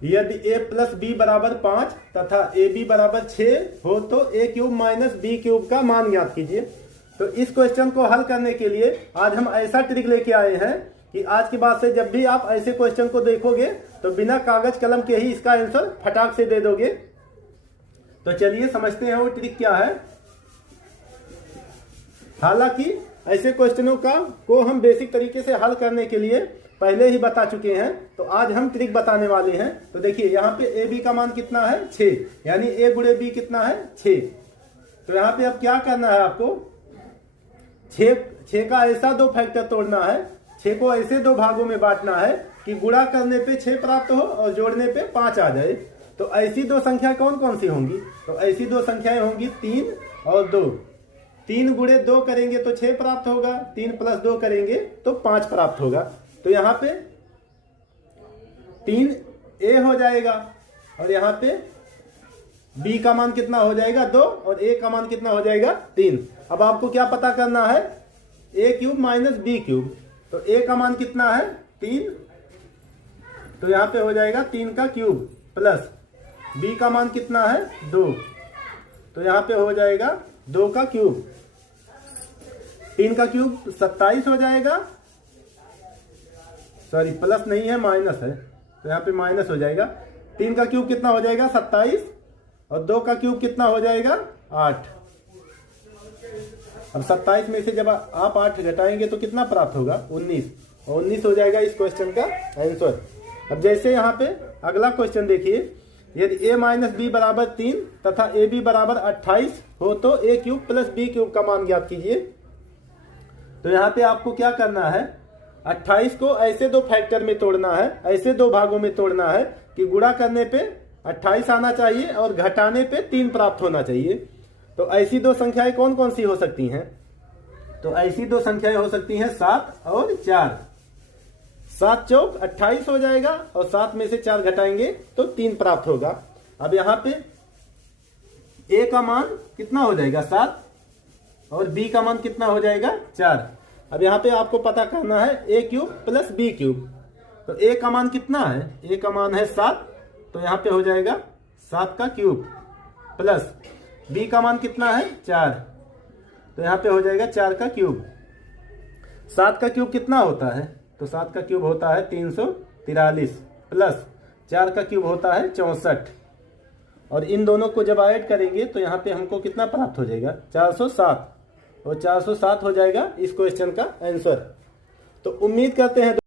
यदि a plus B बराबर 5 तथा ए बी बराबर 6 हो तो a cube minus B cube का मान ज्ञात कीजिए। तो इस क्वेश्चन को हल करने के लिए आज हम ऐसा ट्रिक लेके आए हैं कि आज के बाद से जब भी आप ऐसे क्वेश्चन को देखोगे तो बिना कागज कलम के ही इसका आंसर फटाक से दे दोगे। तो चलिए समझते हैं वो ट्रिक क्या है। हालांकि ऐसे क्वेश्चनों को हम बेसिक तरीके से हल करने के लिए पहले ही बता चुके हैं, तो आज हम ट्रिक बताने वाले हैं। तो देखिए यहाँ पे ए बी का मान कितना है 6, यानी ए गुणे बी कितना है 6। तो यहाँ पे अब क्या करना है आपको, 6 का ऐसा दो फैक्टर तोड़ना है, 6 को ऐसे दो भागों में बांटना है कि गुणा करने पे 6 प्राप्त हो और जोड़ने पे 5 आ जाए। तो ऐसी दो संख्या कौन कौन सी होंगी, तो ऐसी दो संख्याएं होंगी 3 और 2। 3 गुणे 2 करेंगे तो 6 प्राप्त होगा, 3 प्लस 2 करेंगे तो 5 प्राप्त होगा। तो यहाँ पे 3 ए हो जाएगा और यहाँ पे बी का मान कितना हो जाएगा 2 और ए का मान कितना हो जाएगा 3। अब आपको क्या पता करना है, ए क्यूब माइनस बी क्यूब। तो ए का मान कितना है 3, तो यहाँ पे हो जाएगा 3 का क्यूब प्लस बी का मान कितना है 2, तो यहाँ पे हो जाएगा 2 का क्यूब। 3 का क्यूब 27 हो जाएगा, सॉरी प्लस नहीं है माइनस है, तो यहाँ पे माइनस हो जाएगा। 3 का क्यूब कितना हो जाएगा 27 और 2 का क्यूब कितना हो जाएगा 8। अब 27 में से जब आप 8 घटाएंगे तो कितना प्राप्त होगा 19, और 19 हो जाएगा इस क्वेश्चन का आंसर। अब जैसे यहाँ पे अगला क्वेश्चन देखिए, यदि a माइनस बी बराबर 3 तथा ए बी बराबर 28 हो तो ए क्यूब प्लस बी क्यूब का मान ज्ञात कीजिए। तो यहाँ पे आपको क्या करना है, 28 को ऐसे दो फैक्टर में तोड़ना है, ऐसे दो भागों में तोड़ना है कि गुणा करने पे 28 आना चाहिए और घटाने पे 3 प्राप्त होना चाहिए। तो ऐसी दो संख्याएं कौन कौन सी हो सकती हैं, तो ऐसी दो संख्याएं हो सकती हैं 7 और 4। 7 चौक 28 हो जाएगा और 7 में से 4 घटाएंगे तो 3 प्राप्त होगा। अब यहाँ पे a का मान कितना हो जाएगा 7 और b का मान कितना हो जाएगा 4। अब यहाँ पे आपको पता करना है a cube plus b cube. तो a का मान कितना है, a का मान है 7, तो यहाँ पे हो जाएगा 7 का क्यूब प्लस b का मान कितना है 4, तो यहाँ पे हो जाएगा 4 का क्यूब। 7 का क्यूब कितना होता है, तो 7 का क्यूब होता है 343 प्लस 4 का क्यूब होता है 64, और इन दोनों को जब ऐड करेंगे तो यहाँ पे हमको कितना प्राप्त हो जाएगा 407, और 407 हो जाएगा इस क्वेश्चन का आंसर। तो उम्मीद करते हैं